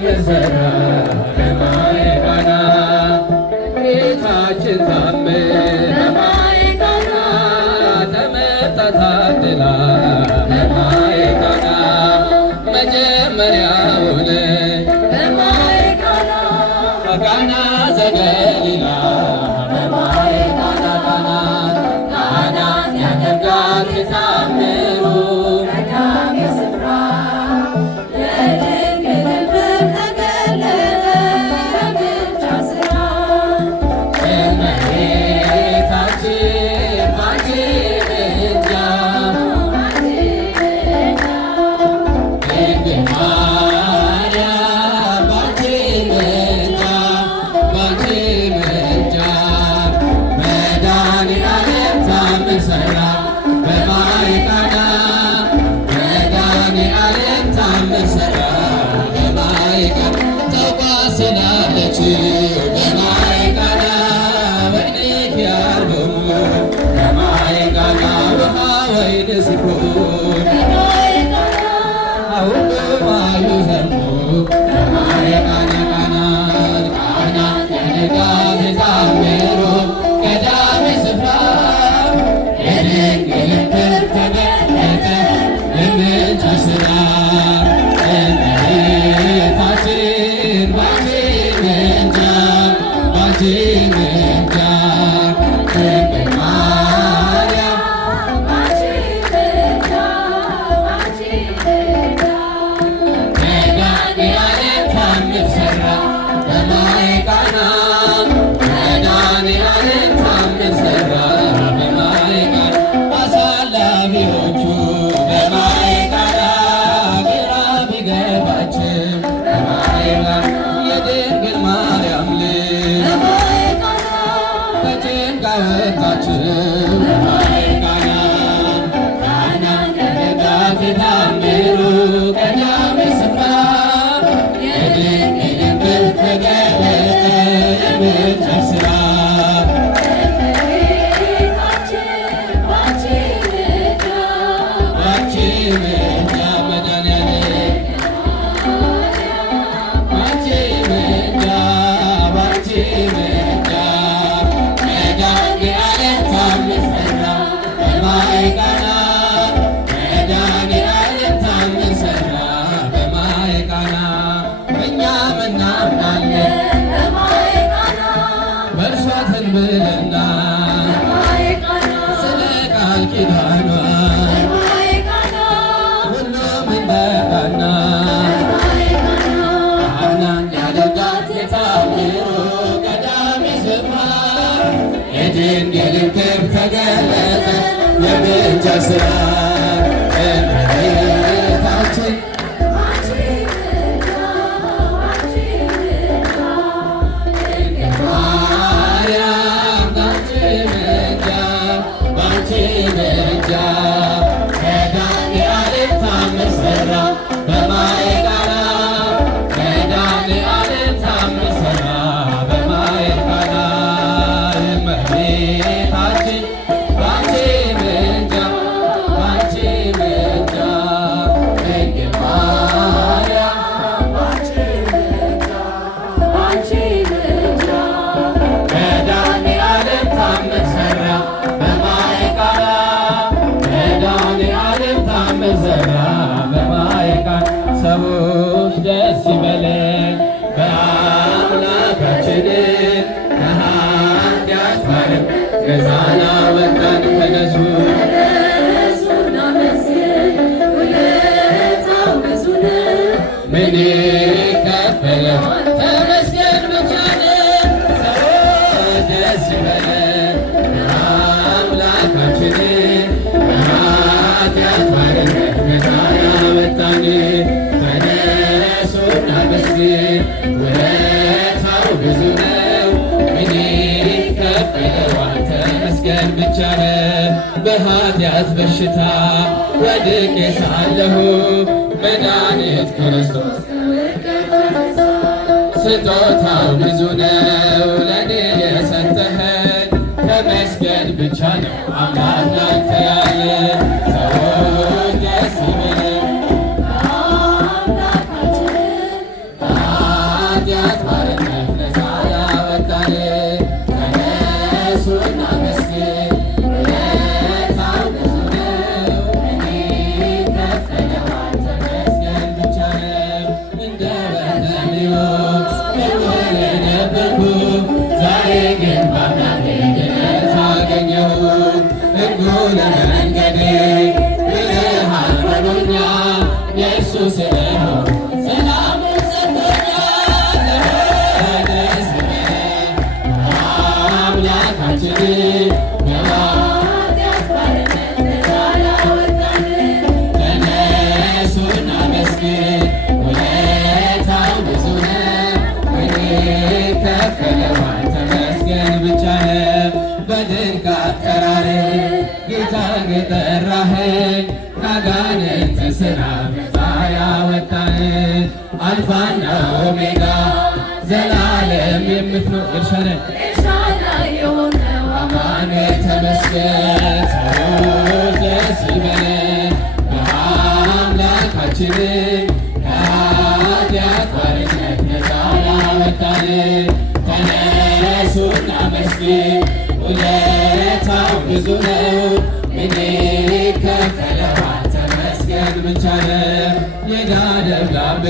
ተአምር ሠራ በማየ ቃና ጌታችን ታምር በማየ ቃና ተመታ ታድላ በማየ ቃና መጀመሪያውን በማየ ቃና ቃና ዘገሊላ በማየ ቃና ቃና ያደርጋል የታምሩ ቀዳሚ ስፍራ የድንግል ፍቅር ተገለጠ በምልጃ ሥራ እመቤታችን ባንቺ ምልጃ ድንግል ማርያም ባንቺ ምልጃ መድኃኒዓለም ተአምር ሠራ በማየ ቃና መድኃኒዓለም ተአምር ሠራ በማየ ቃና ተዋስናለች በማየ ቃና ወይኔት ያልሆኑ በማየ ቃና ወይን ሲሆን በማየ ቃና ሁሉም አሉ ዘንዱ በማየ ቃና ያደርጋል የታምሩ ቀዳሚ ስፍራ የድንግል ፍቅር ተገለጠ በምልጃ ሥራ እመቤታችን ባንቺ ምልጃ ድንግል ማርያም ባንቺ ምልጃ መድኃኒዓለም ተአምር ሠራ በማየ ቃና መድኃኒዓለም ተአምር ሠራ በማየ ቃና አሳላፊዎቹ በማየ ቃና ግራ ቢገባቸው በማየ ቃና የድንግል ማርያም ልጅ በማየ ቃና ከጭንቅ አወጣቸው በማየ ቃና ያደርጋል የታምሩ ቀዳሚ ስፍራ የድንግል ፍቅር ተገለጠ በምልጃ ሥራ ባንቺ ምልጃ መድኃኒዓለም ባንቺ ምልጃ መድኃኒዓለም ተአምር ሠራ በማየ ቃና መድኃኒዓለም ተአምር ሠራ በማየ ቃና እኛም እናምናለን በማየ ቃና በእርሷ ትንብልና ስለ ቃል ኪዳኗ ሁሉም እንደ ቃና ያደርጋል የታምሩ ቀዳሚ ስፍራ የድንግል ክብር ተገለጠ በምልጃ ሥራ እመቤታችን ማርያም ባንቺ ምልጃ መድኃኒዓለም ተአምር ሠራ በማየ ቃና መድኃኒዓለም ተአምር ሠራ በማየ ቃና እመቤታችን ባንቺ ምልጃ ድንግል ማርያም ባንቺ ምልጃ መድኃኒዓለም ተአምር ሠራ በማየ ቃና መድኃኒዓለም ተአምር ሠራ በማየ ቃና ሰዎች ደስ ይበለን በአምላካችን ከኃጢአት ባርነት ነፃ ወጣን ተነሱ ምን ይከፈለዋል ተመስገን ብቻ ነው። ሰዎች ደስ ይበለን አምላካችን ከኃጢአት ባርነት ነፃ ያወጣን ተነሱ እናመስግን ውለታው ብዙ ነው። ምን ይከፈለዋል ተመስገን ብቻ ነው። በኃጢአት በሽታ ወድቄ ሳለሁ መድኃኒት ክርስቶስ ስጦታው ብዙ ነው ለኔ የሰጠኸኝ ተመስገን ብቻ ነው አምላክ ላንተ ያለ ሰዎች ደስ ይበለን ከኃጢአት ባርነት ነፃ ያወጣን ተነሱና መስግን ውለታው ብዙ ነው የሚከፈለው ተመስገን ብቻ ነው። እንደ በርተሚዮ እውር ነበርኩ ዛሬ ግን በአምላኬ ድነት አገኘሁ። ሕጉ ለመንገዴ ብርሃን ሆኖኛል ኢየሱስ ነው ሰላሙን ሰጥቶኛል። ተነስ አምላካችን ከኃጢአት ባርነት ነፃ ያወጣን ተነሱና መስግን ውለታው ብዙ ነው የሚከፈለው ተመስገን ብቻ ነው። በድንቅ አጠራር ጌታን የጠራኸኝ ከአጋንንት ሥራ ነፃ ያወጣን አልፋና ኦሜጋ ዘላለም የምትኖር ኤልሻዳይ የሆነው አማኑኤል ተመስገን። ሰዎች ደስ ይበለን በአምላካችን ከኃጢአት ባርነት ነፃ ያወጣን ተነሱና መስግን ውለታው ብዙ ነው የሚከፈለው ተመስገን ብቻ ነው። የዕዳ ደብዳቤ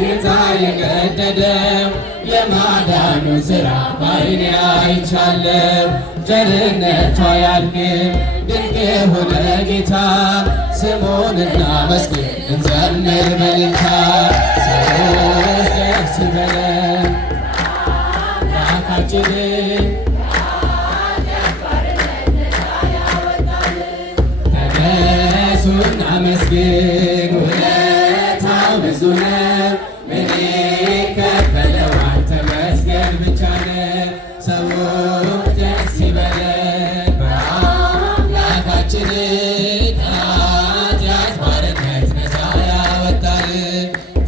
ጌታ የቀደደው የማዳኑ ሥራ በዓይኔ አይቻለሁ። ቸርነቱ አያልቅም ድንቅ የሆነ ጌታ ስሙን እናመስግን እንዘምር በእልልታ። ሰዎች ደስ ይበለን አምላካችንን ተነሱና መስግን ውለታው ብዙ ነው የሚከፈለው ተመስገን ብቻ ነው። ሰዎች ደስ ይበለን በአምላካችን ከኃጢአት ባርነት ነፃ ያወጣን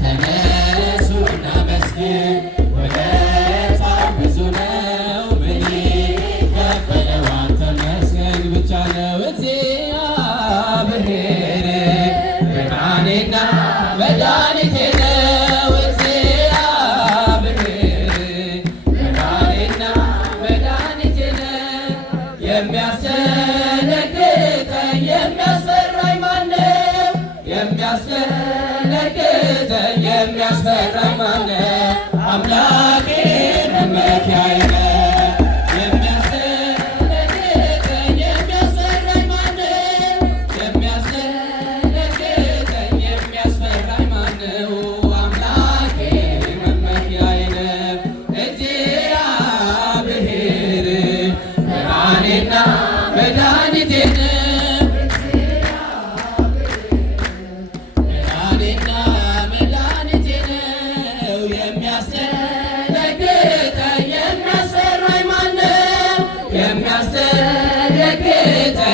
ተነሱና መስግን ውለታው ብዙ ነው የሚከፈለው ተመስገን ብቻ ነው። እግዚአብሔር ብርሃኔና መድኃኒቴ ነው። እግዚአብሔር ብርሃኔና መድኃኒቴ ነው። የሚያስደነግጠኝ የሚያስፈራኝ ማነው? የሚያስደነግጠኝ የሚያስፈራኝ ማነው? አምላኬ መመኪያዬ ነው።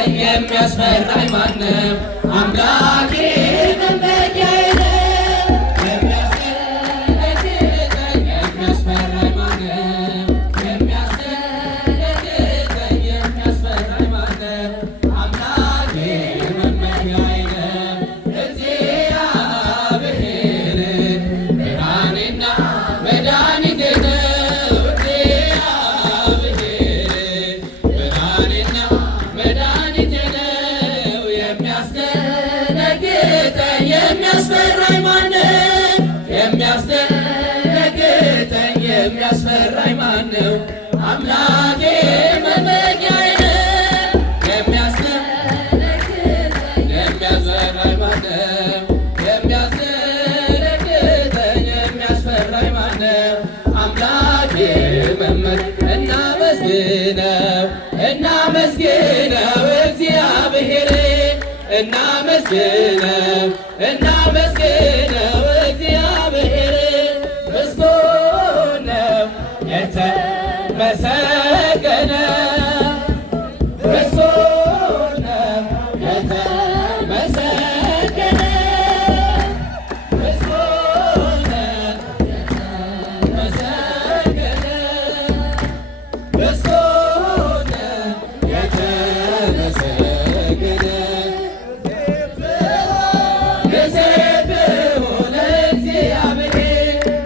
የሚያስፈራኝ ማነው? አምላኬ መመኪያዬ ነው። የሚያስደነግጠኝ የሚያስፈራኝ ማነው? የሚያስደነግጠኝ የሚያስፈራኝ ማነው? አምላኬ መመኪያዬ ነው። እግዚአብሔር ብርሃኔና መድኃኒቴ ነው። የሚያስፈራኝ ማነው? የሚያስደነግጠኝ የሚያስፈራኝ ማነው? አምላኬ መመኪያዬ ነው። የሚያስደነግጠኝ የሚያስፈራኝ ማነው? የሚያስደነግጠኝ የሚያስፈራኝ ማነው? አምላኬ መመኪያዬ እናመስግነው እናመስግነው እግዚአብሔር እናመስግነው እናመስግነው እግዚአብሔር ምስጉን ነው የተመሰገነ ምስጉን ነው የተመሰገነ ምስጉን ነው የተመሰገነ ምስጉን ነው የተመሰገነ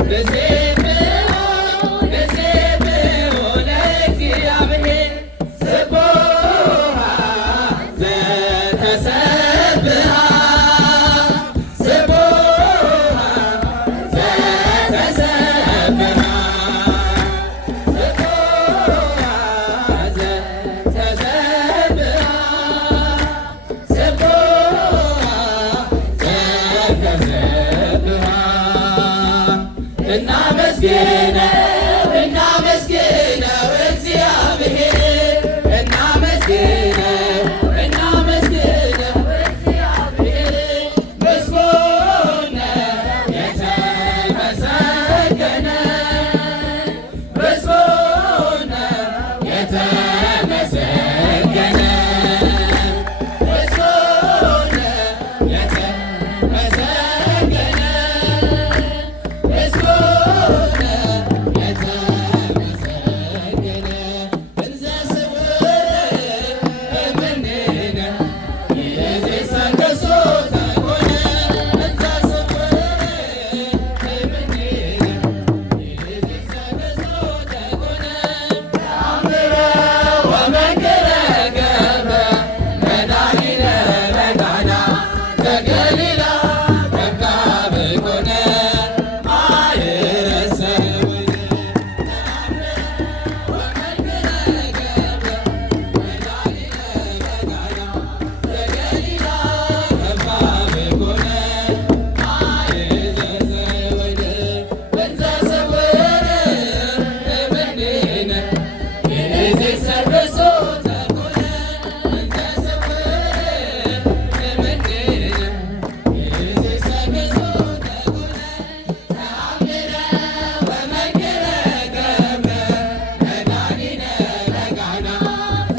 This እናመስግነው እናመስግነው እግዚአብሔር እናመስግነው እናመስግነው እግዚአብሔር ምስጉን ነው የተመሰገነ ምስጉን ነው የተመሰገነ ምስጉን ነው የተመሰገነ ምስጉን ነው የተመሰገነ እንዘ ስውር እምኔነ ይእዜሰ ተኮነ እንዘ ስውር እምኔነ ይእዜሰ ተኮነ ተአምረ ወመንክረ ገብረ መድኃኒነ በቃና ዘገሊላ ከብካብ ኮነ ማይረሰ ወይነ ተአምረ ወመንክረ ገብረ መድኃኒነ በቃና ዘገሊላ ከብካብ ኮነ ማይረሰ ወይነ እንዘ ስውር እምኔነ ይእዜሰ ተኮነ እንዘ ስውር እምኔነ ይእዜሰ ተኮነ ተአምረ ወመንክረ ገብረ መድኃኒነ በቃና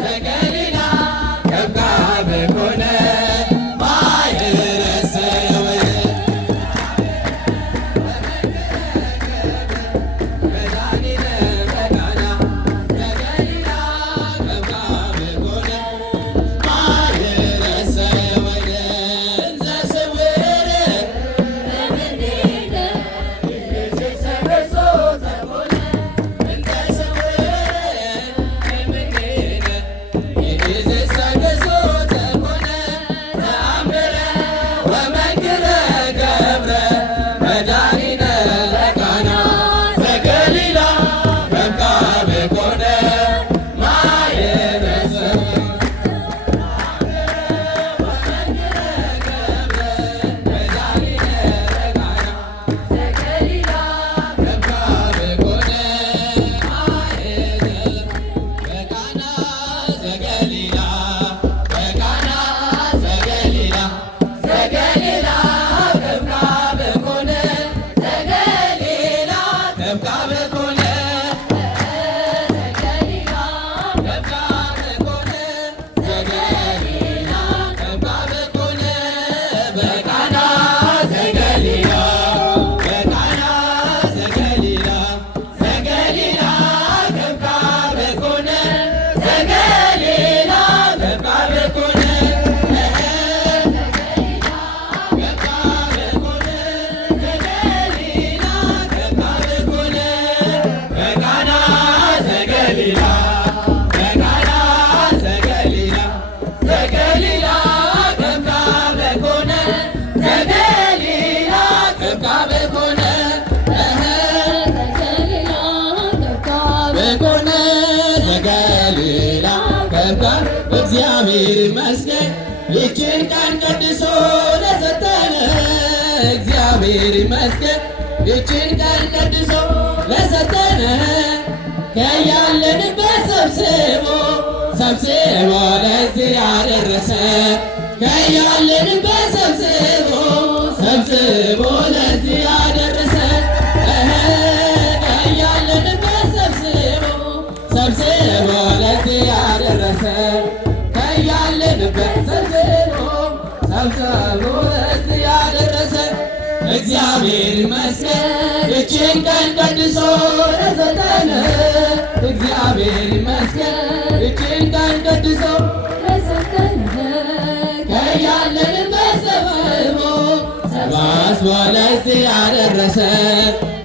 ዘገሊላ ከብካብ ኮነ ማይረሰ ወይነ መድኃኒነ በቃና ዘገሊላ ከብካብ ኮነ ማይረሰ ወይነ እንዘ ስውር እምኔነ ይእዜሰ ተኮነ እንዘ ስውር እምኔነ ይእዜሰ ተኮነ ተአምረ ወመንክረ ገብረ መድኃኒነ በቃና ዘገሊላ ከብካብ ኮነ ማይረሰ በቃና ዘገሊላ በቃና ዘገሊላ ዘገሊላ ከብካብ ኮነ ዘገሊላ ከብካብ ኮነ ከብካብ ኮነ ዘገሊላ ከብካብ ኮነ በቃና ዘገሊላ በቃና ዘገሊላ ዘገሊላ ከብካብ ኮነ ዘገሊላ ከብካብ ኮነ በኮነ ዘገሊላ ከብካብ እግዚአብሔር ይመስገን ይችን ቀን ቀድሶ ለሰጠን እግዚአብሔር ይመስገን ይችን ቀን ቀድሶ ለሰጠን ከያለንበት ሰብስቦ ሰብስቦ ለዚህ ያደረሰ ከያለንበት ሰብስቦ ሰብስቦ ለዚህ ያደረሰ ከያለንበት ሰብስቦ ሰብስቦ ለዚህ ያደረሰ ከያለንበት ሰብስቦ ሰብስቦ ለዚህ ያደረሰ እግዚአብሔር ይመስገን ይችን ቀን ቀድሶ ለሰጠን እግዚአብሔር ይመስገን ይችን ቀን ቀድሶ ለሰጠን ከያለንበት ሰብስቦ ሰባስቦ ለዚህ ያደረሰ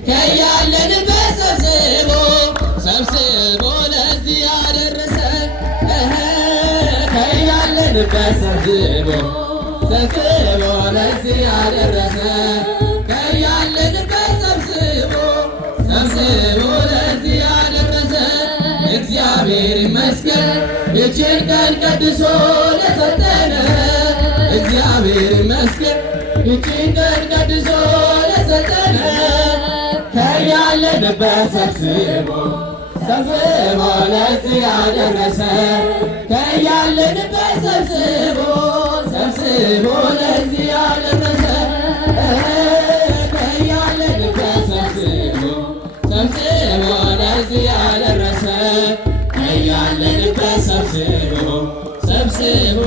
ከያለንበት ሰብስቦ ሰብስቦ ለዚህ ያደረሰ ከያለንበት ሰብስቦ ሰብስቦ ለዚህ ያደረሰ ከያለንበት ሰብስቦ ሰብስቦ ለዚህ ያደረሰ እግዚአብሔር ይመስገን ይችን ቀን ቀድሶ ለሰጠን እግዚአብሔር ይመስገን ይችን ቀን ቀድሶ ለሰጠን ከያለንበት ሰብስቦ ሰብስቦ ለዚህ ያደረሰ ከያለንበት ሰብስቦ ሰብስቦ ለዚህ ያደረሰ ከያለንበት ሰብስቦ ሰብስቦ ለዚህ ያደረሰ ከያለንበት ሰብስቦ ሰብስቦ